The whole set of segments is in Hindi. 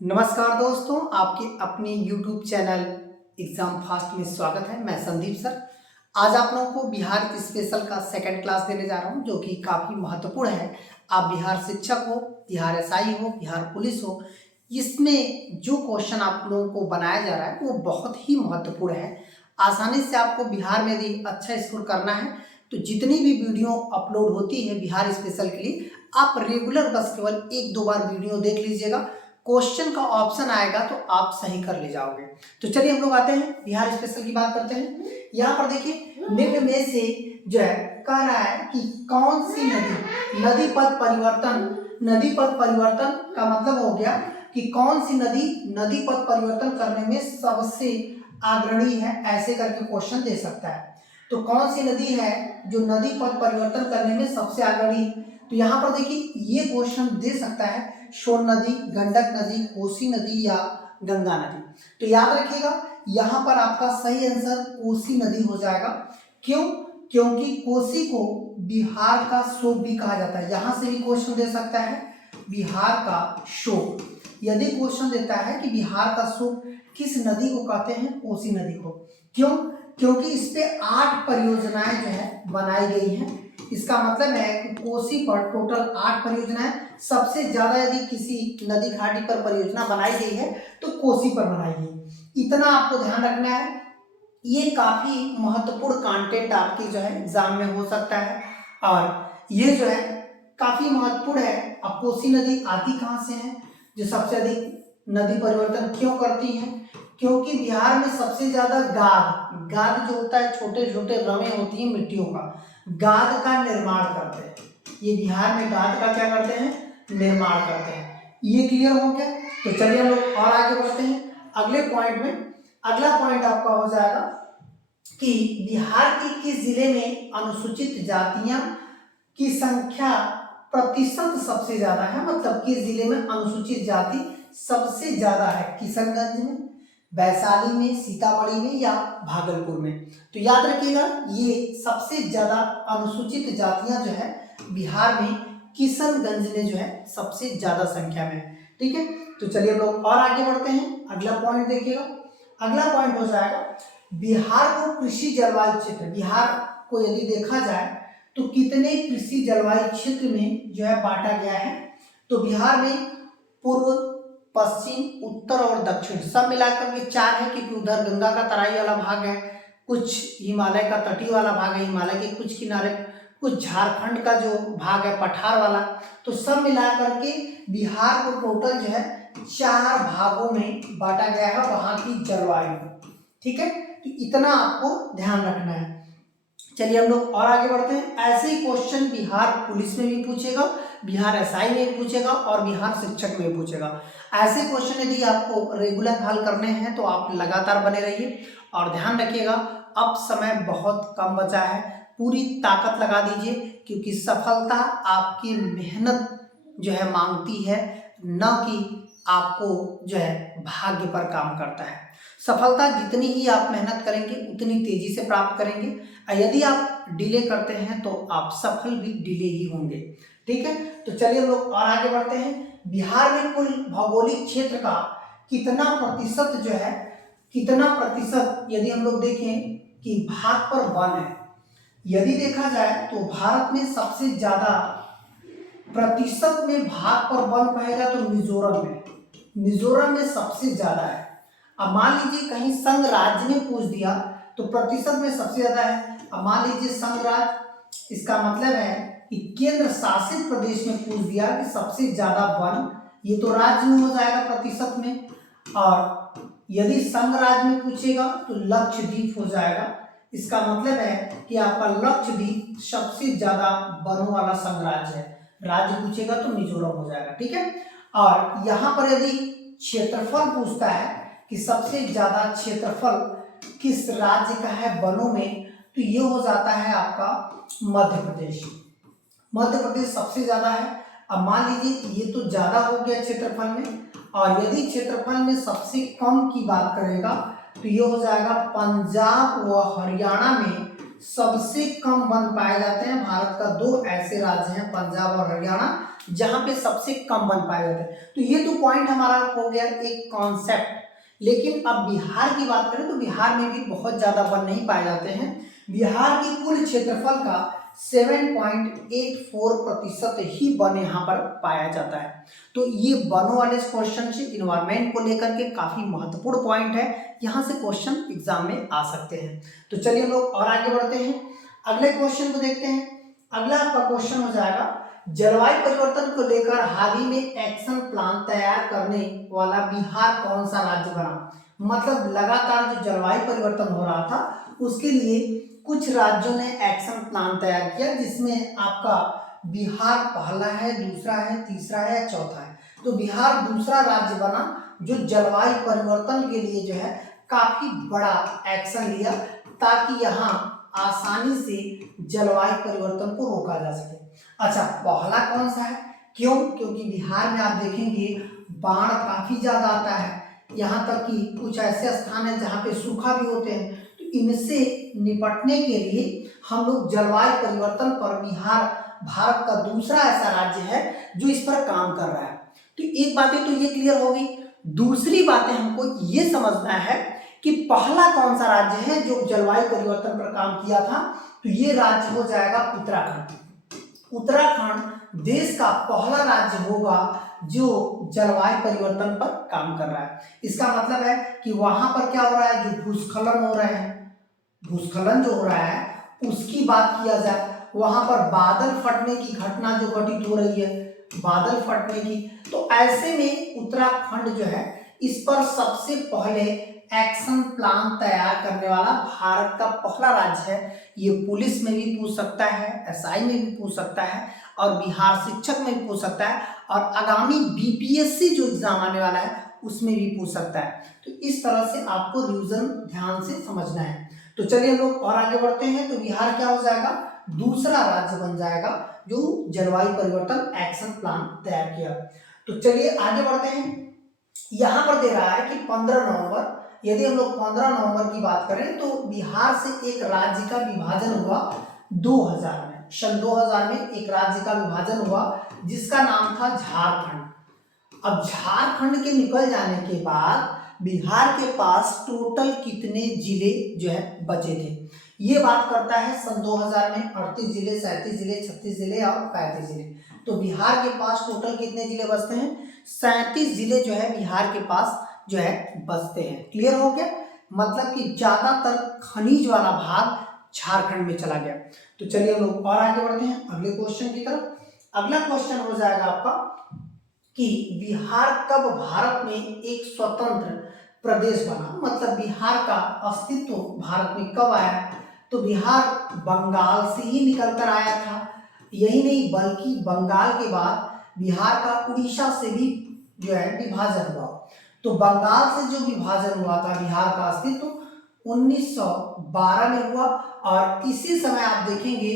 नमस्कार दोस्तों, आपके अपने YouTube चैनल एग्ज़ाम फास्ट में स्वागत है। मैं संदीप सर। आज आप लोगों को बिहार स्पेशल का सेकंड क्लास देने जा रहा हूं, जो कि काफ़ी महत्वपूर्ण है। आप बिहार शिक्षक हो, बिहार एसआई हो, बिहार पुलिस हो, इसमें जो क्वेश्चन आप लोगों को बनाया जा रहा है वो बहुत ही महत्वपूर्ण है। आसानी से आपको बिहार में यदि अच्छा स्कोर करना है तो जितनी भी वीडियो अपलोड होती है बिहार स्पेशल के लिए, आप रेगुलर बस केवल एक दो बार वीडियो देख लीजिएगा। क्वेश्चन का ऑप्शन आएगा तो आप सही कर ले जाओगे। तो चलिए हम लोग आते हैं बिहार स्पेशल की बात करते हैं। यहाँ पर देखिए, निम्न में से जो है कह रहा है कि कौन सी नदी नदी पथ परिवर्तन का मतलब हो गया कि कौन सी नदी पथ परिवर्तन करने में सबसे अग्रणी है, ऐसे करके क्वेश्चन दे सकता है। तो कौन सी नदी है जो नदी पथ परिवर्तन करने में सबसे अग्रणी है? तो यहाँ पर देखिए, ये क्वेश्चन दे सकता है सोन नदी, गंडक नदी, कोसी नदी या गंगा नदी। तो याद रखिएगा, यहाँ पर आपका सही आंसर कोसी नदी हो जाएगा। क्यों? क्योंकि कोसी को बिहार का शोक भी कहा जाता है। यहाँ से भी क्वेश्चन दे सकता है बिहार का शोक। यदि क्वेश्चन देता है कि बिहार का शोक किस नदी को कहते हैं, कोसी नदी को। क्यों? क्योंकि इस पे 8 परियोजनाएं जो है बनाई गई हैं। इसका मतलब है कि कोसी पर टोटल 8 परियोजनाएं, सबसे ज्यादा यदि किसी नदी घाटी पर परियोजना बनाई गई है तो कोसी पर बनाई गई। इतना आपको ध्यान रखना है। ये काफी महत्वपूर्ण कंटेंट आपके जो है एग्जाम में हो सकता है, और ये जो है काफी महत्वपूर्ण है। अब कोसी नदी आती कहाँ से है, जो सबसे अधिक नदी परिवर्तन क्यों करती है? क्योंकि बिहार में सबसे ज्यादा गाद जो होता है, छोटे छोटे रमे होती हैं मिट्टियों का, गाद का निर्माण करते हैं। ये बिहार में गाद का क्या करते हैं? निर्माण करते हैं। ये क्लियर हो गया? तो चलिए हम लोग और आगे बढ़ते हैं अगले पॉइंट में। अगला पॉइंट आपका हो जाएगा कि बिहार के किस जिले में अनुसूचित जातियां की संख्या प्रतिशत सबसे ज्यादा है, मतलब किस जिले में अनुसूचित जाति सबसे ज्यादा है? किशनगंज में, वैशाली में, सीतामढ़ी में या भागलपुर में? तो याद रखिएगा, ये सबसे ज्यादा अनुसूचित जातियां जो है बिहार में किशनगंज में जो है सबसे ज्यादा संख्या में है। ठीक है, तो चलिए हम लोग और आगे बढ़ते हैं। अगला पॉइंट देखिएगा। अगला पॉइंट हो जाएगा बिहार को कृषि जलवायु क्षेत्र। बिहार को यदि देखा जाए तो कितने कृषि जलवायु क्षेत्र में जो है बांटा गया है? तो बिहार में पूर्व, पश्चिम, उत्तर और दक्षिण सब मिलाकर के 4 है, क्योंकि उधर गंगा का तराई वाला भाग है, कुछ हिमालय का तटीय वाला भाग है, हिमालय के कुछ किनारे, कुछ झारखंड का जो भाग है पठार वाला। तो सब मिलाकर के बिहार को टोटल जो है 4 भागों में बांटा गया है वहां की जलवायु। ठीक है, तो इतना आपको ध्यान रखना है। चलिए हम लोग और आगे बढ़ते हैं। ऐसे ही क्वेश्चन बिहार पुलिस में भी पूछेगा, बिहार एसआई में भी पूछेगा और बिहार शिक्षक में भी पूछेगा। ऐसे क्वेश्चन यदि आपको रेगुलर हल करने हैं तो आप लगातार बने रहिए और ध्यान रखिएगा, अब समय बहुत कम बचा है। पूरी ताकत लगा दीजिए, क्योंकि सफलता आपकी मेहनत जो है मांगती है, न कि आपको जो है भाग्य पर काम करता है। सफलता जितनी ही आप मेहनत करेंगे उतनी तेजी से प्राप्त करेंगे, और यदि आप डिले करते हैं तो आप सफल भी डिले ही होंगे। ठीक है, तो चलिए हम लोग और आगे बढ़ते हैं। बिहार में कुल भौगोलिक क्षेत्र का कितना प्रतिशत जो है, कितना प्रतिशत यदि हम लोग देखें कि भाग पर वन है, यदि देखा जाए तो भारत में सबसे ज्यादा प्रतिशत में भाग पर वन पाएगा तो मिजोरम में सबसे ज्यादा है। अब मान लीजिए कहीं संघ राज्य में पूछ दिया तो प्रतिशत में सबसे ज्यादा है। अब मान लीजिए संघ राज्य, इसका मतलब है कि केंद्र शासित प्रदेश में पूछ दिया कि सबसे ज्यादा वन, ये तो राज्य में हो जाएगा प्रतिशत में, और यदि संघ राज्य में पूछेगा तो लक्षद्वीप हो जाएगा। इसका मतलब है कि आपका लक्षद्वीप सबसे ज्यादा वनों वाला संघ राज्य है। राज्य पूछेगा तो मिजोरम हो जाएगा। ठीक है, और यहाँ पर यदि क्षेत्रफल पूछता है कि सबसे ज्यादा क्षेत्रफल किस राज्य का है वनों में, तो ये हो जाता है आपका मध्य प्रदेश। मध्य प्रदेश सबसे ज्यादा है। अब मान लीजिए ये तो ज्यादा हो गया क्षेत्रफल में, और यदि क्षेत्रफल में सबसे कम की बात करेगा तो ये हो जाएगा पंजाब व हरियाणा में सबसे कम वन पाए जाते हैं। भारत का दो ऐसे राज्य हैं, पंजाब और हरियाणा, जहां पे सबसे कम वन पाए जाते हैं। तो ये तो पॉइंट हमारा हो गया एक कॉन्सेप्ट। लेकिन अब बिहार की बात करें तो बिहार में भी बहुत ज्यादा वन नहीं पाए जाते हैं। बिहार की कुल क्षेत्रफल का 7.84% ही वन यहाँ पर पाया जाता है। तो ये वनों वाले क्वेश्चन से इन्वायरमेंट को लेकर के काफी महत्वपूर्ण पॉइंट है, यहाँ से क्वेश्चन एग्जाम में आ सकते हैं। तो चलिए हम लोग और आगे बढ़ते हैं, अगले क्वेश्चन को देखते हैं। अगला आपका क्वेश्चन हो जाएगा, जलवायु परिवर्तन को लेकर हाल ही में एक्शन प्लान तैयार करने वाला बिहार कौन सा राज्य बना। मतलब लगातार जो जलवायु परिवर्तन हो रहा था उसके लिए कुछ राज्यों ने एक्शन प्लान तैयार किया, जिसमें आपका बिहार पहला है, दूसरा है, तीसरा है या चौथा है। तो बिहार दूसरा राज्य बना जो जलवायु परिवर्तन के लिए जो है काफी बड़ा एक्शन लिया, ताकि यहाँ आसानी से जलवायु परिवर्तन को रोका जा सके। अच्छा, पहला कौन सा है? क्यों? क्योंकि बिहार में आप देखेंगे बाढ़ काफी ज्यादा आता है, यहाँ तक कि कुछ ऐसे स्थान है जहाँ पे सूखा भी होते हैं। तो इनसे निपटने के लिए हम लोग जलवायु परिवर्तन पर बिहार भारत का दूसरा ऐसा राज्य है जो इस पर काम कर रहा है। तो एक बातें तो ये क्लियर हो गई। दूसरी बातें हमको ये समझना है कि पहला कौन सा राज्य है जो जलवायु परिवर्तन पर काम किया था। तो ये राज्य हो जाएगा उत्तराखंड। उत्तराखंड देश का पहला राज्य होगा जो जलवायु परिवर्तन पर काम कर रहा है। इसका मतलब है कि वहां पर क्या हो रहा है, जो भूस्खलन हो रहे हैं, भूस्खलन जो हो रहा है उसकी बात किया जाए, वहां पर बादल फटने की घटना जो घटित हो रही है, बादल फटने की, तो ऐसे में उत्तराखंड जो है इस पर सबसे पहले एक्शन प्लान तैयार करने वाला भारत का पहला राज्य है। ये पुलिस में भी पूछ सकता है, एसआई में भी पूछ सकता है और बिहार शिक्षक में भी पूछ सकता है और आगामी बीपीएससी जो एग्जाम आने वाला है उसमें भी पूछ सकता है। तो इस तरह से आपको रिवीजन ध्यान से समझना है। तो चलिए हम लोग और आगे बढ़ते हैं। तो बिहार क्या हो जाएगा, दूसरा राज्य बन जाएगा जो जलवायु परिवर्तन एक्शन प्लान तैयार किया। तो चलिए आगे बढ़ते हैं। यहां पर दे रहा है कि 15 नवंबर, यदि हम लोग 15 नवंबर की बात करें तो बिहार से एक राज्य का विभाजन हुआ 2000 में। सन 2000 में एक राज्य का विभाजन हुआ जिसका नाम था झारखंड। अब झारखंड के निकल जाने के बाद बिहार के पास टोटल कितने जिले जो है बचे थे, ये बात करता है सन 2000 में 38 जिले, 37 जिले, 36 जिले और 35 जिले। तो बिहार के पास टोटल कितने जिले बचते हैं, 37 जिले जो है बिहार के पास जो है बचते हैं। क्लियर हो गया, मतलब कि ज्यादातर खनिज वाला भाग झारखंड में चला गया। तो चलिए हम लोग और आगे बढ़ते हैं अगले क्वेश्चन की तरफ। अगला क्वेश्चन हो जाएगा आपका कि बिहार कब भारत में एक स्वतंत्र प्रदेश बना। मतलब बिहार का अस्तित्व भारत में कब आया। तो बिहार बंगाल से ही निकलकर आया था। यही नहीं बल्कि बंगाल के बाद बिहार का उड़ीसा से भी जो है विभाजन हुआ। तो बंगाल से जो विभाजन हुआ था बिहार का अस्तित्व 1912 में हुआ और इसी समय आप देखेंगे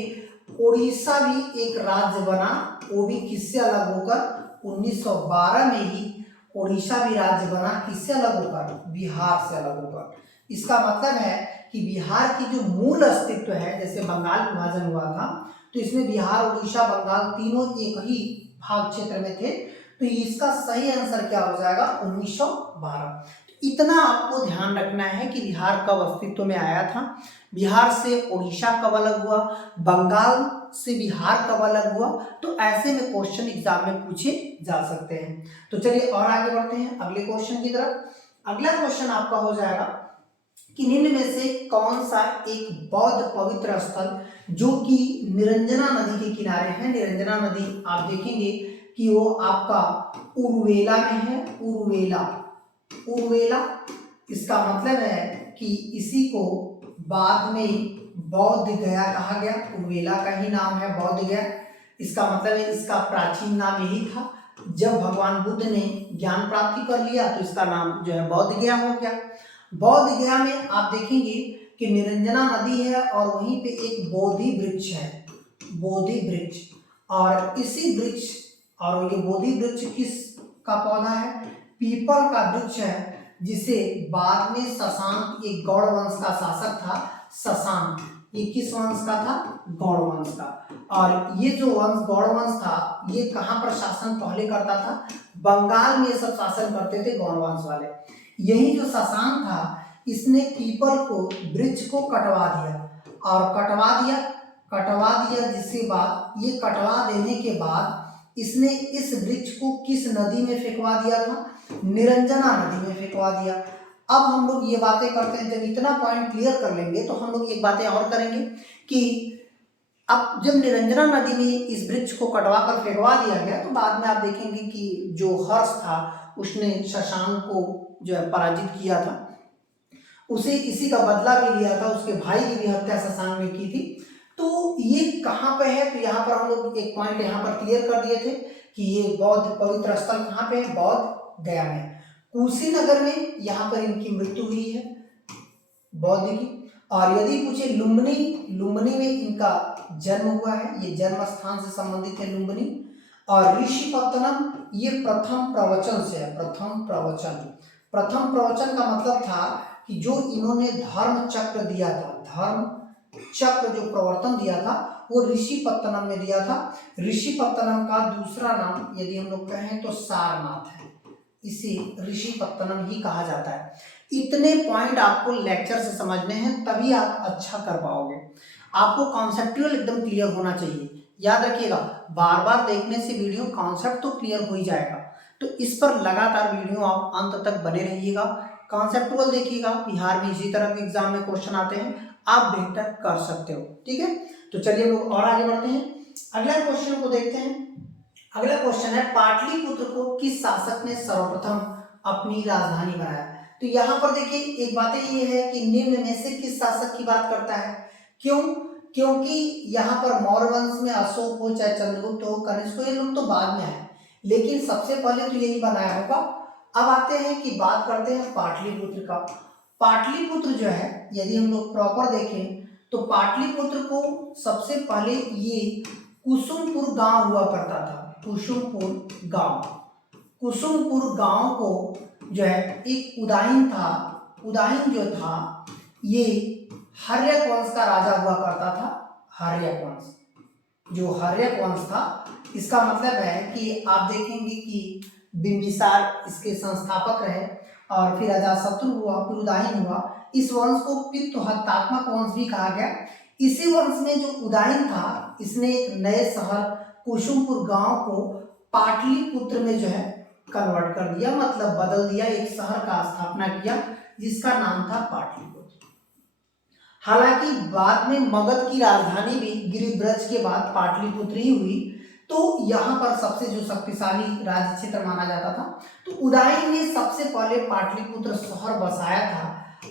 उड़ीसा भी एक राज्य बना, वो भी किससे अलग होकर, 1912 में ही उड़ीसा भी राज्य बना, किससे अलग होकर, बिहार से अलग होकर। इसका मतलब है कि बिहार की जो मूल अस्तित्व है, जैसे बंगाल विभाजन हुआ था तो इसमें बिहार, उड़ीसा, बंगाल तीनों एक ही भाग क्षेत्र में थे। तो इसका सही आंसर क्या हो जाएगा, 1912। इतना आपको ध्यान रखना है कि बिहार कब अस्तित्व में आया था, बिहार से उड़ीसा कब अलग हुआ, बंगाल से बिहार कब अलग हुआ। तो ऐसे में क्वेश्चन एग्जाम में पूछे जा सकते हैं। तो चलिए और आगे बढ़ते हैं अगले क्वेश्चन की तरफ। अगला क्वेश्चन आपका हो जाएगा कि निम्न में से कौन सा एक बौद्ध पवित्र स्थल जो कि निरंजना नदी के किनारे है। निरंजना नदी आप देखेंगे कि वो आपका उरुवेला में है। उरुवेला, उरुवेला, इसका मतलब है कि इसी को बाद में बौद्ध गया कहा गया। उरुवेला का ही नाम है बौद्ध गया। इसका मतलब है इसका प्राचीन नाम यही था। जब भगवान बुद्ध ने ज्ञान प्राप्ति कर लिया तो इसका नाम जो है बौद्ध गया हो गया। बौद्ध गया में आप देखेंगे कि निरंजना नदी है और वहीं पे एक बोधि वृक्ष है, बोधि वृक्ष। और इसी वृक्ष, और ये बोधि वृक्ष किस का पौधा है, पीपल का वृक्ष है, जिसे बाद में शशांक, एक गौड़ वंश का शासक था शशांक, ये किस वंश का था? गौड़ वंश का। और ये जो वंश गौड़ वंश था, ये कहाँ पर शासन पहले करता था? बंगाल में ये सब शासन करते थे गौड़ वंश वाले। यही जो शशांक था, इसने पीपल को, वृक्ष को कटवा दिया और कटवा दिया जिसके बाद, ये कटवा देने के बाद इसने इस वृक्ष को किस नदी में फेंकवा दिया था? निरंजना नदी में फेंकवा दिया। अब हम लोग ये बातें करते हैं, जब इतना पॉइंट क्लियर कर लेंगे तो हम लोग एक बातें और करेंगे कि अब जब निरंजना नदी में इस वृक्ष को कटवा कर फेंकवा दिया गया, तो बाद में आप देखेंगे कि जो हर्ष था उसने शशांक को जो है पराजित किया था, उसे इसी का बदला भी लिया था, उसके भाई की भी हत्या शशांक ने की थी। तो ये कहाँ पे है? तो यहाँ पर हम लोग एक पॉइंट यहाँ पर क्लियर कर दिए थे कि ये बौद्ध पवित्र स्थल कहाँ पे है? बौद्ध गया में। कुशीनगर में यहाँ पर इनकी मृत्यु हुई है बौद्ध की। और यदि पूछे लुम्बिनी में इनका जन्म हुआ है, ये जन्म स्थान से संबंधित है लुम्बिनी। और ऋषिपत्तनम ये प्रथम प्रवचन से है। प्रथम प्रवचन का मतलब था कि जो इन्होंने धर्म चक्र दिया था, धर्म चक्र जो प्रवर्तन दिया था, वो ऋषिपत्तनम में दिया था। ऋषिपत्तनम का दूसरा नाम यदि हम लोग कहें तो सारनाथ है, इसे ऋषिपत्तनम ही कहा जाता है। इतने पॉइंट आपको लेक्चर से समझने हैं, तभी आप अच्छा कर पाओगे। आपको कॉन्सेप्चुअल एकदम क्लियर होना चाहिए। याद रखिएगा, बार बार देखने से वीडियो कॉन्सेप्ट तो क्लियर हो ही जाएगा, तो इस पर लगातार वीडियो आप अंत तक बने रहिएगा। कॉन्सेप्चुअल देखिएगा, बिहार में इसी तरह के एग्जाम में क्वेश्चन आते हैं, आप बेहतर कर सकते हो। ठीक है, तो चलिए लोग और आगे बढ़ते हैं, अगला क्वेश्चन को देखते हैं। अगला क्वेश्चन है, पाटलिपुत्र को किस शासक ने सर्वप्रथम अपनी राजधानी बनाया? तो यहाँ पर देखिए एक बात ये है कि निम्न में से किस शासक की बात करता है? क्यों? क्योंकि यहाँ पर मौर्य वंश में अशोक हो चाहे चंद्रगुप्त हो, कनिष्क हो, ये लोग तो बाद में आए, लेकिन सबसे पहले तो यही बनाया होगा। अब आते हैं कि बात करते हैं पाटलिपुत्र का। पाटलिपुत्र जो है, यदि हम लोग प्रॉपर देखें तो पाटलिपुत्र को सबसे पहले ये कुसुमपुर गांव हुआ करता था। कुसुमपुर गांव को जो है एक उदाईन था, उदाईन जो था ये हर्यक वंश का राजा हुआ करता था। हर्यक वंश, जो हर्यक वंश था, इसका मतलब है कि आप देखेंगे कि बिंबिसार इसके संस्थापक रहे, और फिर अजातशत्रु हुआ, फिर उदाईन हुआ। इस वंश को पितृहत्यात्मक वंश भी कहा गया। इसी वंश में जो उदाईन था, इसने एक नए शहर कुसुमपुर गांव को पाटलिपुत्र में जो है कन्वर्ट कर दिया, मतलब बदल दिया, एक शहर का स्थापना किया जिसका नाम था पाटलिपुत्र। हालांकि बाद में मगध की राजधानी भी गिरिब्रज के बाद पाटलिपुत्र ही हुई, तो यहाँ पर सबसे जो शक्तिशाली राज्य क्षेत्र माना जाता था। तो उदाईन ने सबसे पहले पाटलिपुत्र शहर बसाया था।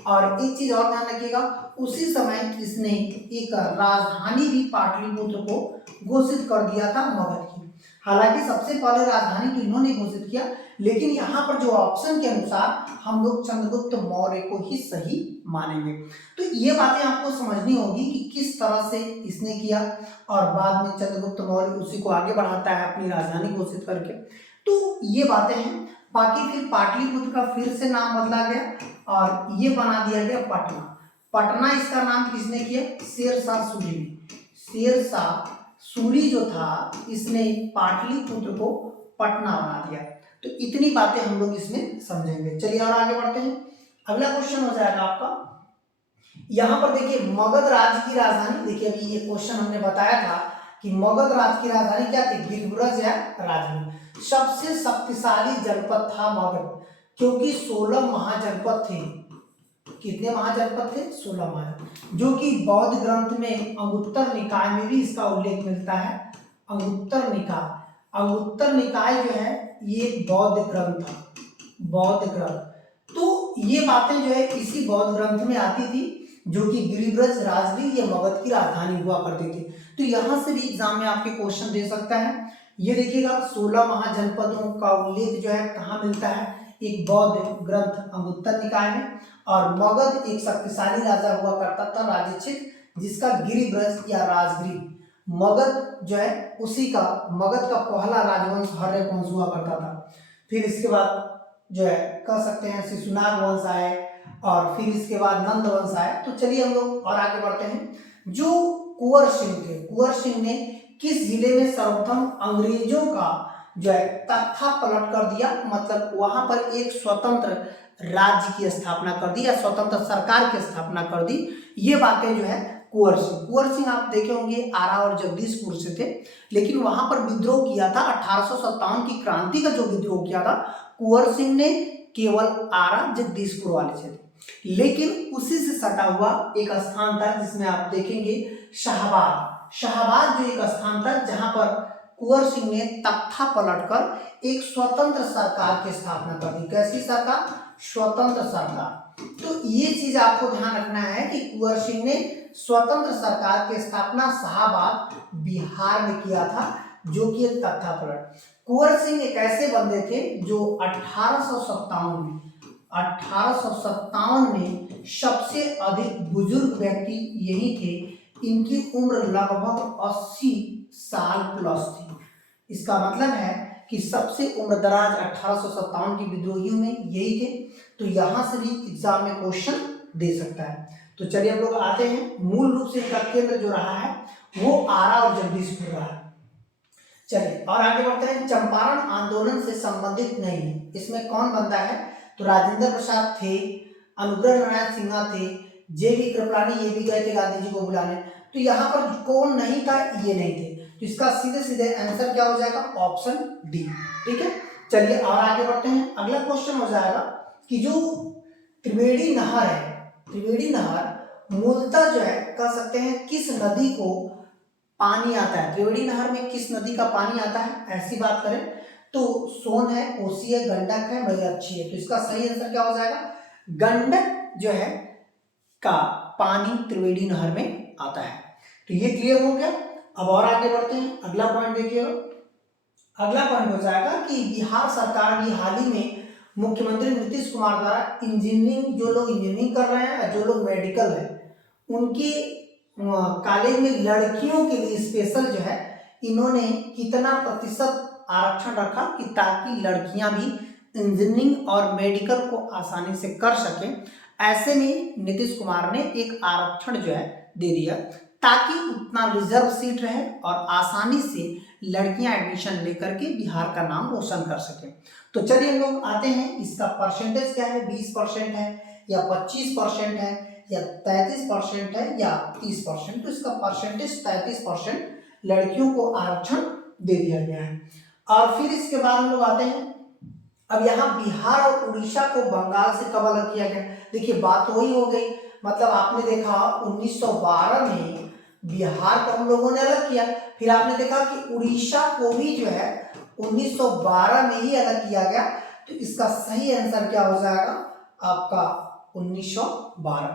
और एक चीज और ध्यान रखिएगा, उसी समय इसने एक राजधानी भी पाटलिपुत्र को घोषित कर दिया था मगध की। हालांकि सबसे पहले राजधानी तो इन्होंने घोषित किया, लेकिन यहाँ पर जो ऑप्शन के अनुसार हम लोग चंद्रगुप्त मौर्य को ही सही मानेंगे। तो ये बातें आपको समझनी होगी कि किस तरह से इसने किया, और बाद में चंद्रगुप्त मौर्य उसी को आगे बढ़ाता है अपनी राजधानी घोषित करके। तो ये बातें हैं। बाकी फिर पाटलिपुत्र का फिर से नाम बदला गया और ये बना दिया गया पटना। पटना इसका नाम किसने किया? शेरशाह सूरी ने। शेरशाह सूरी जो था, इसने पाटलिपुत्र को पटना बना दिया। तो इतनी बातें हम लोग इसमें समझेंगे। चलिए और आगे बढ़ते हैं। अगला क्वेश्चन हो जाएगा आपका, यहाँ पर देखिए मगध राज्य की राजधानी। देखिए अभी ये क्वेश्चन हमने बताया था कि मगध राज्य की राजधानी क्या थी? गिरिब्रज या राजगीर। सबसे शक्तिशाली जनपद था मगध, क्योंकि 16 महाजनपद थे। कितने महाजनपद थे? 16 महाजनपद, जो कि बौद्ध ग्रंथ में अंगुत्तर निकाय में भी इसका उल्लेख मिलता है। अंगुत्तर निकाय जो है ये बौद्ध ग्रंथ था, बौद्ध ग्रंथ। तो ये बातें जो है इसी बौद्ध ग्रंथ में आती थी, जो कि गिरिब्रज राजगीर ये मगध की राजधानी हुआ करती थी। तो यहाँ से भी एग्जाम में आपके क्वेश्चन दे सकता है। ये देखिएगा 16 महाजनपदों का उल्लेख जो है कहाँ मिलता है? एक बौद्ध ग्रंथ अंगुत्तर निकाय में। और मगध एक शक्तिशाली राजा हुआ करता था, राज्य क्षेत्र जिसका गिरिब्रज या राजगीर। मगध जो है उसी का, मगध का पहला राजवंश हर्यक वंश हुआ करता था। फिर इसके बाद जो है कह सकते हैं शिशुनाग वंश आए, और फिर इसके बाद नंद वंश आए। तो चलिए हम लोग और आगे बढ़ते हैं। जो कुंवर सिंह थे, कुंवर सिंह ने किस जिले में सर्वप्रथम अंग्रेजों का जो है तख्ता पलट कर दिया, मतलब वहां पर एक स्वतंत्र राज्य की स्थापना कर दी या स्वतंत्र सरकार की स्थापना कर दी। ये बातें जो है कुंवर सिंह आप देखे होंगे आरा और जगदीशपुर से थे, लेकिन वहां पर विद्रोह किया था 1857 की क्रांति का जो विद्रोह किया था कुंवर सिंह ने केवल आरा जगदीशपुर वाले से थे। लेकिन उसी से सटा हुआ एक स्थान था जिसमें आप देखेंगे शाहबाद जो एक स्थान था जहां पर कुंवर सिंह ने तख्ता पलटकर एक स्वतंत्र सरकार की स्थापना कर दी। कैसी सरकार? स्वतंत्र सरकार। तो ये चीज आपको ध्यान रखना है कि कुंवर सिंह ने स्वतंत्र सरकार की स्थापना शाहबाद बिहार में किया था, जो कि एक तख्ता पलट। कुंवर सिंह एक ऐसे बंदे थे जो 1857 में सबसे अधिक बुजुर्ग व्यक्ति यही थे। इनकी उम्र लगभग 80 साल प्लस थी। इसका मतलब है कि सबसे उम्रदराज 1857 के विद्रोहियों में यही थे। तो यहां से भी एग्जाम में क्वेश्चन दे सकता है। तो चलिए हम लोग आते हैं, मूल रूप से इसका केंद्र जो रहा है वो आरा और जगदीशपुर रहा है। चलिए और आगे बढ़ते हैं। चंपारण आंदोलन से संबंधित नहीं है, इसमें कौन बनता है? तो राजेंद्र प्रसाद थे, अनुग्रह नारायण सिन्हा थे, जे.बी. कृपलानी, ये भी गए थे गांधी जी को बुलाने। तो यहाँ पर कौन नहीं था? ये नहीं थे। तो इसका सीधे सीधे आंसर क्या हो जाएगा? Option D. ठीक है, चलिए और आगे बढ़ते हैं। अगला क्वेश्चन हो जाएगा कि जो त्रिवेणी नहर है, त्रिवेणी नहर मूलतः जो है कह सकते हैं किस नदी को पानी आता है? त्रिवेणी नहर में किस नदी का पानी आता है? ऐसी बात करें तो सोन है, कोसी है, गंडक है, मयूराक्षी है। तो इसका सही आंसर क्या हो जाएगा? गंडक जो है का पानी त्रिवेणी नहर में आता है। तो ये क्लियर हो गया। अब और आगे बढ़ते हैं। अगला पॉइंट देखिए, अगला पॉइंट हो जाएगा कि बिहार सरकार भी हाल ही में मुख्यमंत्री नीतीश कुमार द्वारा इंजीनियरिंग, जो लोग इंजीनियरिंग कर रहे हैं, जो लोग मेडिकल है, उनके कॉलेज में लड़कियों के लिए स्पेशल जो है इन्होंने कितना प्रतिशत आरक्षण रखा कि ताकि लड़कियां भी इंजीनियरिंग और मेडिकल को आसानी से कर सकें। ऐसे में नीतीश कुमार ने एक आरक्षण जो है दे दिया ताकि उतना रिजर्व सीट रहे और आसानी से लड़कियां एडमिशन लेकर के बिहार का नाम रोशन कर सकें। तो चलिए हम लोग आते हैं, इसका परसेंटेज क्या है? 20% है या 25% है या 33% है या 30%? तो इसका परसेंटेज 33% लड़कियों को आरक्षण दे दिया गया है। और फिर इसके बाद हम लोग आते हैं, अब यहाँ बिहार और उड़ीसा को बंगाल से कब अलग किया गया? देखिए बात वही हो गई, मतलब आपने देखा 1912 में बिहार को हम लोगों ने अलग किया, फिर आपने देखा कि उड़ीसा को भी जो है 1912 में ही अलग किया गया। तो इसका सही आंसर क्या हो जाएगा आपका? 1912।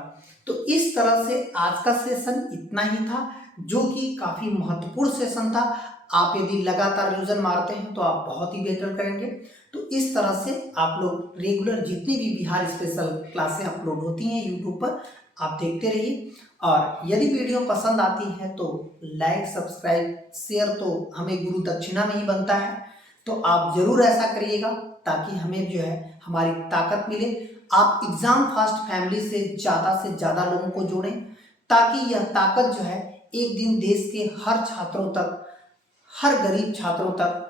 तो इस तरह से आज का सेशन इतना ही था, जो कि काफी महत्वपूर्ण सेशन था। आप यदि लगातार रिवीजन मारते हैं तो आप बहुत ही बेहतर करेंगे। तो इस तरह से आप लोग रेगुलर जितनी भी बिहार स्पेशल क्लासें अपलोड होती हैं यूट्यूब पर, आप देखते रहिए। और यदि वीडियो पसंद आती है तो लाइक, सब्सक्राइब, शेयर तो हमें गुरु दक्षिणा में ही बनता है। तो आप जरूर ऐसा करिएगा ताकि हमें जो है हमारी ताकत मिले। आप एग्जाम फास्ट फैमिली से ज़्यादा लोगों को जोड़ें ताकि यह ताकत जो है एक दिन देश के हर छात्रों तक, हर गरीब छात्रों तक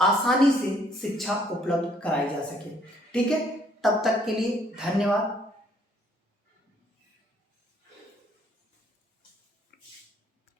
आसानी से शिक्षा उपलब्ध कराई जा सके। ठीक है, तब तक के लिए धन्यवाद।